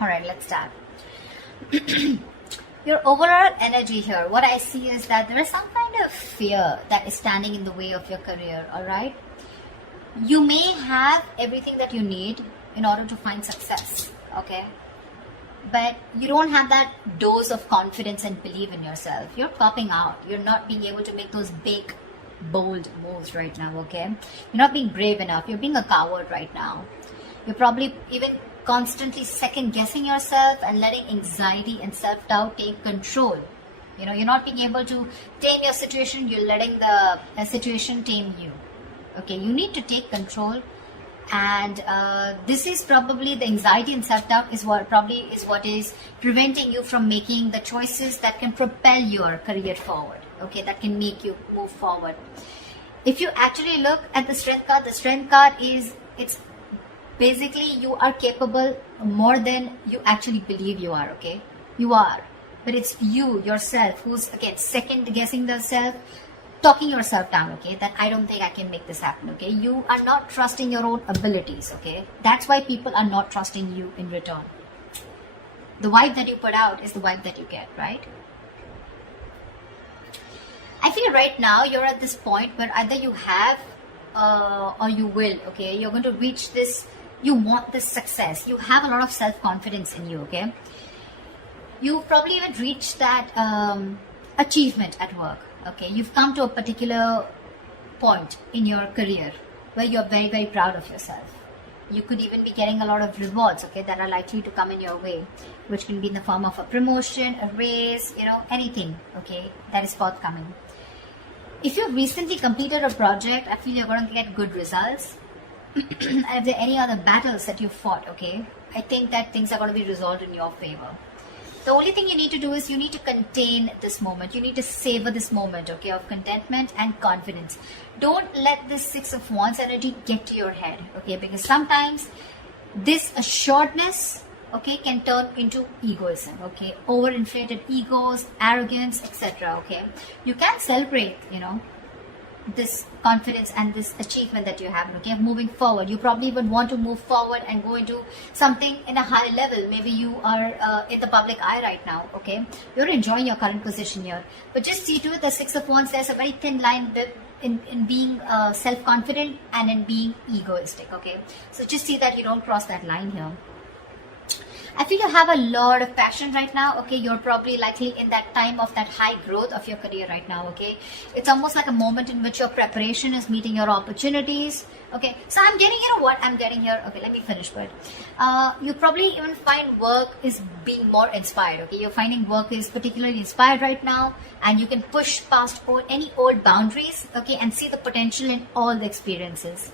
All right, let's start. Your overall energy here, what I see is that there is some kind of fear that is standing in the way of your career. All right, you may have everything that you need in order to find success, okay, but you don't have that dose of confidence and belief in yourself. You're popping out. You're not being able to make those big, bold moves right now, okay? You're not being brave enough. You're being a coward right now. You're probably even constantly second guessing yourself and letting anxiety and self-doubt take control. You know, you're not being able to tame your situation. You're letting the situation tame you. Okay, you need to take control, and this is probably the anxiety and self-doubt is what is preventing you from making the choices that can propel your career forward. Okay, that can make you move forward. If you actually look at the strength card is, it's basically you are capable more than you actually believe you are. Okay, you are, but it's you yourself who's again second guessing the self, talking yourself down. Okay, that I don't think I can make this happen. Okay, you are not trusting your own abilities. Okay, that's why people are not trusting you in return. The vibe that you put out is the vibe that you get, right? I feel right now you're at this point where either you have or you will. Okay, you're going to reach this. You want this success. You have a lot of self-confidence in you. Okay, you probably even reached that achievement at work. Okay, you've come to a particular point in your career where you're very, very proud of yourself. You could even be getting a lot of rewards, okay, that are likely to come in your way, which can be in the form of a promotion, a raise, you know, anything, okay, that is forthcoming. If you've recently completed a project, I feel you're going to get good results. And if there are any other battles that you fought, okay, I think that things are going to be resolved in your favor. The only thing you need to do is you need to contain this moment. You need to savor this moment, okay, of contentment and confidence. Don't let this Six of Wands energy get to your head, okay, because sometimes this assuredness, okay, can turn into egoism, okay, overinflated egos, arrogance, etc., okay. You can celebrate, you know, this confidence and this achievement that you have, okay, moving forward. You probably would want to move forward and go into something in a higher level. Maybe you are in the public eye right now, okay, you're enjoying your current position here, but just see to it, the Six of Wands, there's a very thin line in being self-confident and in being egoistic, okay, so just see that you don't cross that line here. I feel you have a lot of passion right now, okay. You're probably likely in that time of that high growth of your career right now, okay. It's almost like a moment in which your preparation is meeting your opportunities, okay. So I'm getting, you know what I'm getting here, okay, let me finish, but you probably even find work is being more inspired, okay. You're finding work is particularly inspired right now, and you can push past any old boundaries, okay, and see the potential in all the experiences.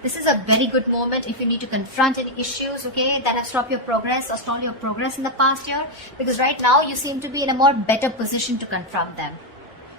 This is a very good moment if you need to confront any issues, okay, that have stopped your progress or stalled your progress in the past year, because right now you seem to be in a more better position to confront them.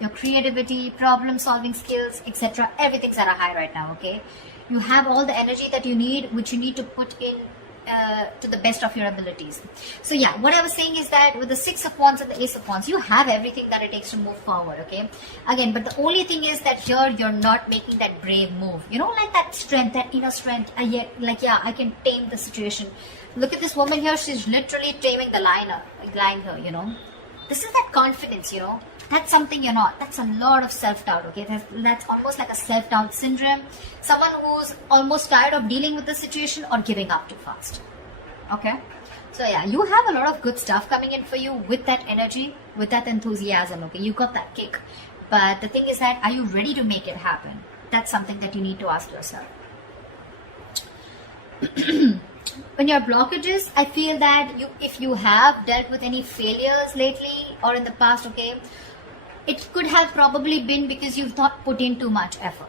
Your creativity, problem solving skills, etc., everything's at a high right now, okay. You have all the energy that you need, which you need to put in to the best of your abilities. So yeah, what I was saying is that with the Six of Wands and the Ace of Wands, you have everything that it takes to move forward, okay. Again, but the only thing is that here you're not making that brave move. You don't like that strength, that inner strength, like, yeah, I can tame the situation. Look at this woman here, she's literally taming the lion here, you know. This is that confidence, you know. That's something you're not. That's a lot of self-doubt, okay. That's almost like a self-doubt syndrome. Someone who's almost tired of dealing with the situation or giving up too fast, okay. So yeah, you have a lot of good stuff coming in for you with that energy, with that enthusiasm, okay. You got that kick, but the thing is that, are you ready to make it happen? That's something that you need to ask yourself. When your blockages, I feel that if you have dealt with any failures lately or in the past, okay, it could have probably been because you've not put in too much effort.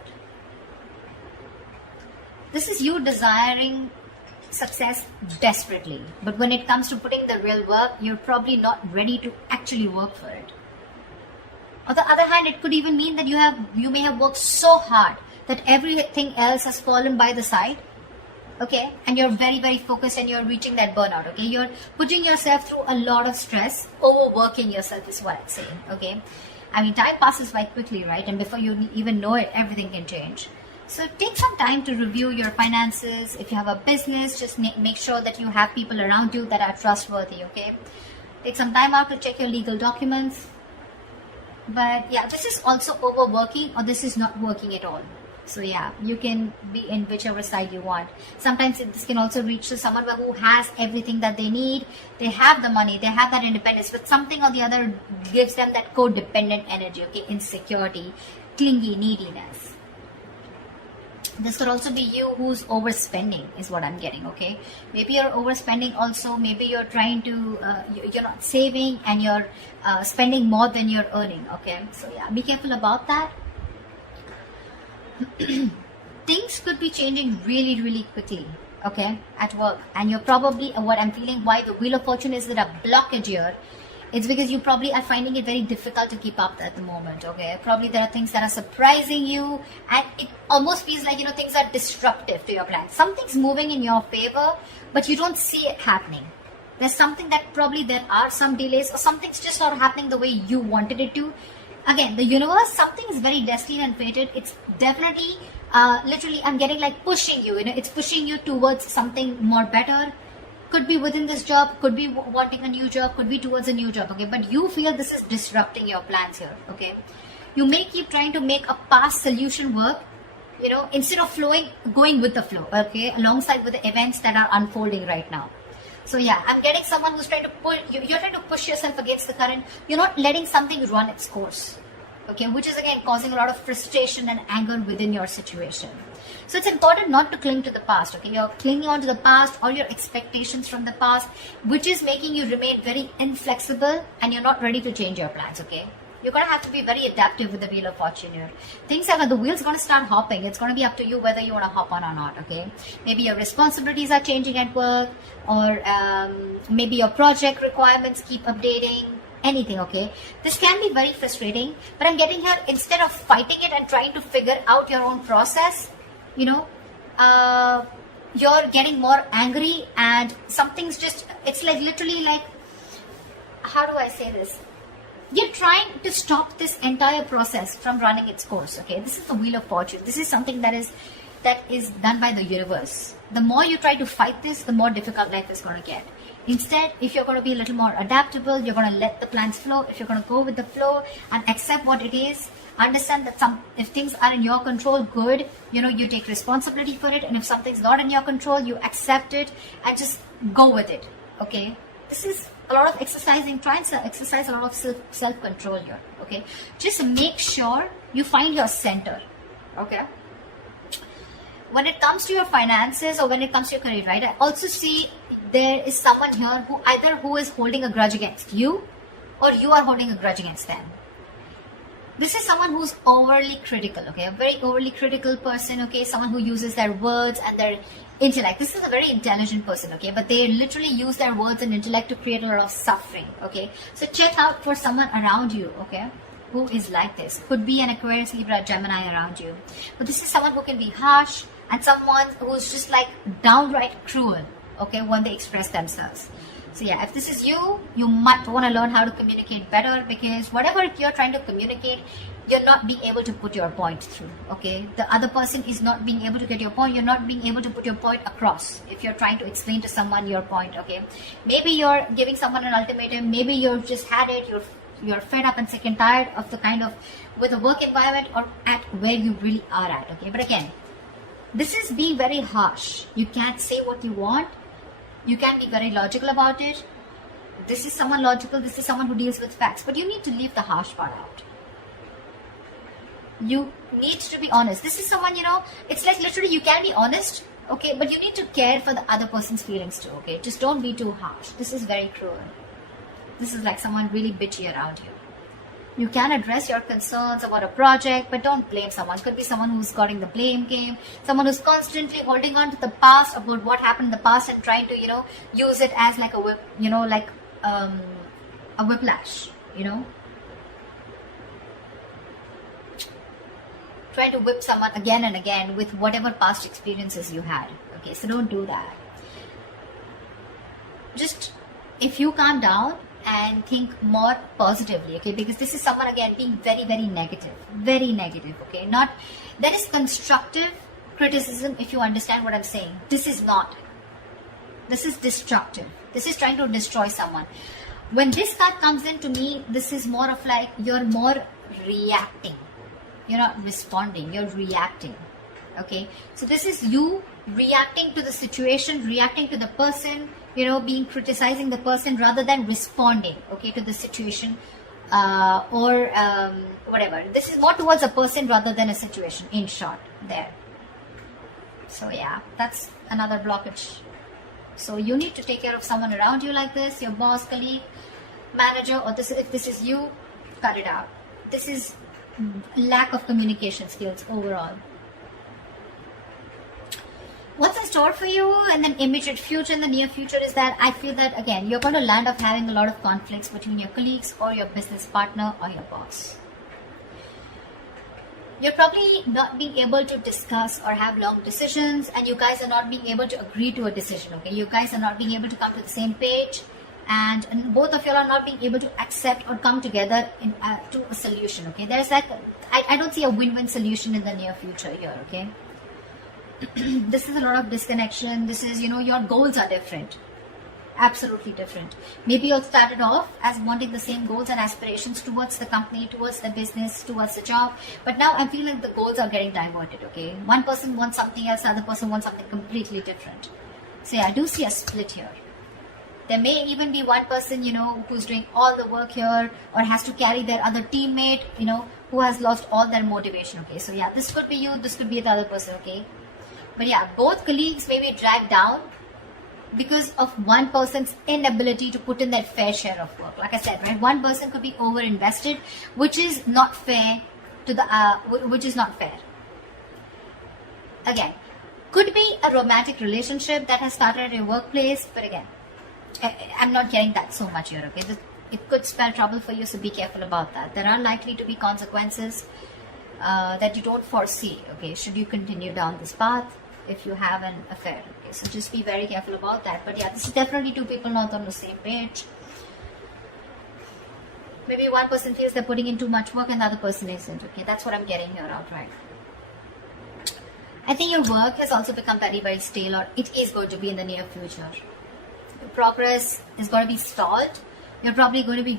This is you desiring success desperately, but when it comes to putting the real work, you're probably not ready to actually work for it. On the other hand, it could even mean that you may have worked so hard that everything else has fallen by the side, okay, and you're very, very focused and you're reaching that burnout, okay. You're putting yourself through a lot of stress, overworking yourself is what I'm saying, okay. I mean, time passes by quickly, right? And before you even know it, everything can change. So take some time to review your finances. If you have a business, just make sure that you have people around you that are trustworthy, okay? Take some time out to check your legal documents. But yeah, this is also overworking, or this is not working at all. So yeah, you can be in whichever side you want. Sometimes this can also reach to someone who has everything that they need. They have the money, they have that independence, but something or the other gives them that codependent energy, okay? Insecurity, clingy, neediness. This could also be you who's overspending, is what I'm getting, okay? Maybe you're overspending also. Maybe you're trying to, you're not saving and you're spending more than you're earning, okay? So yeah, be careful about that. Things could be changing really, really quickly, okay, at work. And you're probably, what I'm feeling, why the Wheel of Fortune is at a blockage here, it's because you probably are finding it very difficult to keep up at the moment, okay? Probably there are things that are surprising you, and it almost feels like, things are disruptive to your plans. Something's moving in your favor, but you don't see it happening. There's something that probably there are some delays, or something's just not happening the way you wanted it to. Again, the universe, something is very destined and fated. It's definitely, literally, I'm getting like pushing you, it's pushing you towards something more better. Could be within this job, could be wanting a new job, could be towards a new job, okay? But you feel this is disrupting your plans here, okay? You may keep trying to make a past solution work, instead of going with the flow, okay? Alongside with the events that are unfolding right now. So yeah, I'm getting someone who's trying to pull, you're trying to push yourself against the current. You're not letting something run its course, okay? Which is again causing a lot of frustration and anger within your situation. So it's important not to cling to the past, okay? You're clinging on to the past or your expectations from the past, which is making you remain very inflexible and you're not ready to change your plans, okay? You're going to have to be very adaptive with the Wheel of Fortune here. Things are, the wheel's going to start hopping. It's going to be up to you whether you want to hop on or not, okay? Maybe your responsibilities are changing at work, or maybe your project requirements keep updating, anything, okay? This can be very frustrating, but I'm getting here, instead of fighting it and trying to figure out your own process, you're getting more angry, and something's just, it's like literally like, how do I say this? You're trying to stop this entire process from running its course, okay? This is the Wheel of Fortune. This is something that is done by the universe. The more you try to fight this, the more difficult life is going to get. Instead, if you're going to be a little more adaptable, you're going to let the plans flow. If you're going to go with the flow and accept what it is, understand that if things are in your control, good, you take responsibility for it. And if something's not in your control, you accept it and just go with it, okay? This is a lot of exercising, trying to exercise a lot of self-control here, okay? Just make sure you find your center, okay? When it comes to your finances or when it comes to your career, right, I also see there is someone here who is holding a grudge against you, or you are holding a grudge against them. This is someone who's overly critical, okay? A very overly critical person, okay? Someone who uses their words and their intellect. This is a very intelligent person, okay? But they literally use their words and intellect to create a lot of suffering, okay? So check out for someone around you, okay, who is like this. Could be an Aquarius, Libra, Gemini around you. But this is someone who can be harsh and someone who's just like downright cruel, okay, when they express themselves. So yeah, if this is you, you might want to learn how to communicate better, because whatever you're trying to communicate, you're not being able to put your point through, okay? The other person is not being able to get your point. You're not being able to put your point across if you're trying to explain to someone your point, okay? Maybe you're giving someone an ultimatum. Maybe you've just had it. You're fed up and sick and tired of the kind of, with a work environment or at where you really are at, okay? But again, this is being very harsh. You can't say what you want. You can be very logical about it. This is someone logical. This is someone who deals with facts. But you need to leave the harsh part out. You need to be honest. This is someone, it's like literally you can be honest, okay? But you need to care for the other person's feelings too, okay? Just don't be too harsh. This is very cruel. This is like someone really bitchy around you. You can address your concerns about a project, but don't blame someone. Could be someone who's got in the blame game, someone who's constantly holding on to the past, about what happened in the past, and trying to, use it as like a whip, like a whiplash, Trying to whip someone again and again with whatever past experiences you had. Okay, so don't do that. Just, if you calm down, and think more positively, okay? Because this is someone, again, being very, very negative, okay? Not, there is constructive criticism, if you understand what I'm saying. This is not. This is destructive. This is trying to destroy someone. When this card comes in, to me, this is more of like, you're more reacting. You're not responding, you're reacting, okay? So this is you reacting to the situation, reacting to the person, you know, criticizing the person rather than responding, okay, to the situation or whatever. This is more towards a person rather than a situation, in short, there. So yeah, that's another blockage. So you need to take care of someone around you like this, your boss, colleague, manager, or if this is you, cut it out. This is lack of communication skills overall. What's in store for you in the immediate future, in the near future, is that I feel that, again, you're going to land up having a lot of conflicts between your colleagues or your business partner or your boss. You're probably not being able to discuss or have long decisions, and you guys are not being able to agree to a decision, okay? You guys are not being able to come to the same page, and both of you are not being able to accept or come together to a solution, okay? There's like, I don't see a win-win solution in the near future here, okay? This is a lot of disconnection. This is, you know, your goals are different. Absolutely different. Maybe you started off as wanting the same goals and aspirations towards the company, towards the business, towards the job. But now I feel like the goals are getting diverted, okay? One person wants something else, the other person wants something completely different. So yeah, I do see a split here. There may even be one person, you know, who's doing all the work here or has to carry their other teammate, you know, who has lost all their motivation, okay? So yeah, this could be you, this could be the other person, okay? But yeah, both colleagues may be dragged down because of one person's inability to put in that fair share of work. Like I said, right? One person could be over-invested, which is not fair to the, which is not fair. Again, could be a romantic relationship that has started at your workplace, but again, I'm not getting that so much here, okay? It could spell trouble for you, so be careful about that. There are likely to be consequences that you don't foresee, okay? Should you continue down this path if you have an affair, okay? So just be very careful about that. But yeah, this is definitely two people not on the same page. Maybe one person feels they're putting in too much work and the other person isn't, okay? That's what I'm getting here outright. I think your work has also become very, very stale, or it is going to be in the near future. Your progress is going to be stalled. You're probably going to be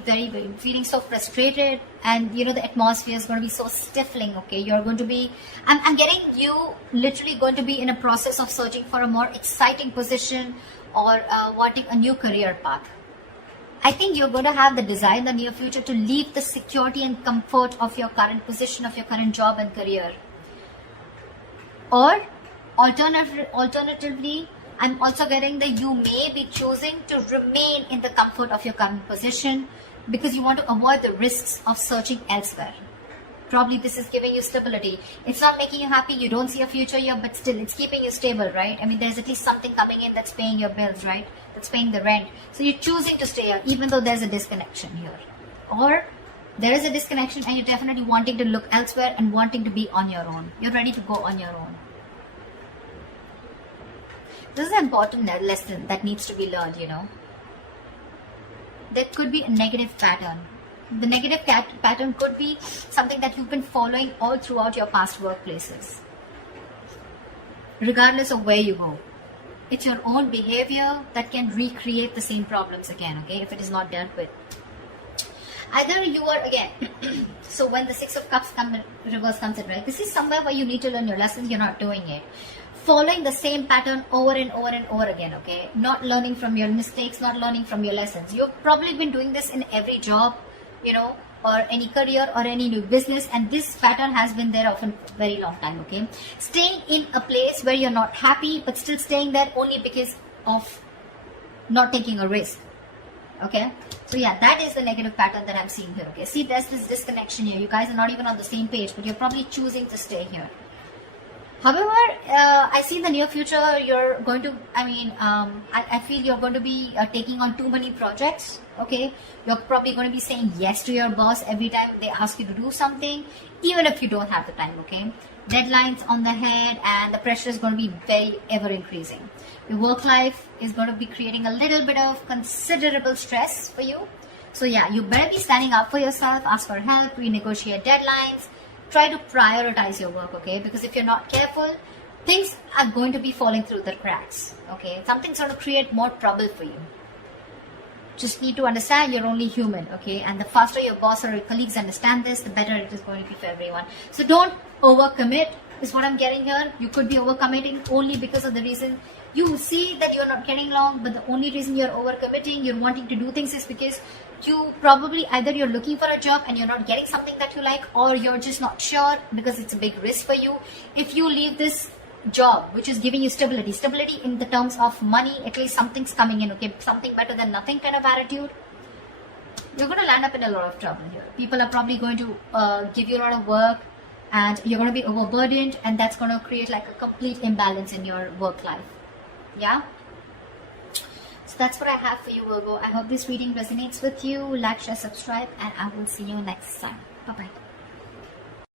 feeling so frustrated, and you know the atmosphere is going to be so stifling, okay? You're going to be, I'm getting you literally going to be in a process of searching for a more exciting position or wanting a new career path. I think you're going to have the desire in the near future to leave the security and comfort of your current position, of your current job and career. Or alternatively, I'm also getting that you may be choosing to remain in the comfort of your current position because you want to avoid the risks of searching elsewhere. Probably this is giving you stability. It's not making you happy, you don't see a future here, but still it's keeping you stable, right? I mean, there's at least something coming in that's paying your bills, right? That's paying the rent. So you're choosing to stay here even though there's a disconnection here. Or there is a disconnection and you're definitely wanting to look elsewhere and wanting to be on your own. You're ready to go on your own. This is an important lesson that needs to be learned, you know. There could be a negative pattern. The negative pattern could be something that you've been following all throughout your past workplaces. Regardless of where you go. It's your own behavior that can recreate the same problems again, okay, if it is not dealt with. Either you are, again, so when the Six of Cups reverse comes in, right, this is somewhere where you need to learn your lessons, you're not doing it. Following the same pattern over and over and over again, okay? Not learning from your mistakes, not learning from your lessons. You've probably been doing this in every job, you know, or any career or any new business, and this pattern has been there often for a very long time, okay? Staying in a place where you're not happy, but still staying there only because of not taking a risk, okay? So yeah, that is the negative pattern that I'm seeing here, okay? See, there's this disconnection here. You guys are not even on the same page, but you're probably choosing to stay here. However, I see in the near future, you're going to, I feel you're going to be taking on too many projects, okay? You're probably going to be saying yes to your boss every time they ask you to do something, even if you don't have the time, okay? Deadlines on the head, and the pressure is going to be very ever increasing. Your work life is going to be creating a little bit of considerable stress for you. So yeah, you better be standing up for yourself, ask for help, renegotiate deadlines, try to prioritize your work, okay? Because if you're not careful, things are going to be falling through the cracks, okay? Something's going to create more trouble for you. Just need to understand you're only human, okay? And the faster your boss or your colleagues understand this, the better it is going to be for everyone. So don't overcommit, is what I'm getting here. You could be overcommitting only because of the reason you see that you're not getting along, but the only reason you're overcommitting, you're wanting to do things, is because you probably either you're looking for a job and you're not getting something that you like, or you're just not sure because it's a big risk for you. If you leave this job which is giving you stability in the terms of money, at least something's coming in, okay, something better than nothing kind of attitude, you're going to land up in a lot of trouble here. People are probably going to give you a lot of work, and you're going to be overburdened, and that's going to create like a complete imbalance in your work life. Yeah, so that's what I have for you, Virgo. I hope this reading resonates with you. Like, share, subscribe, and I will see you next time. Bye bye.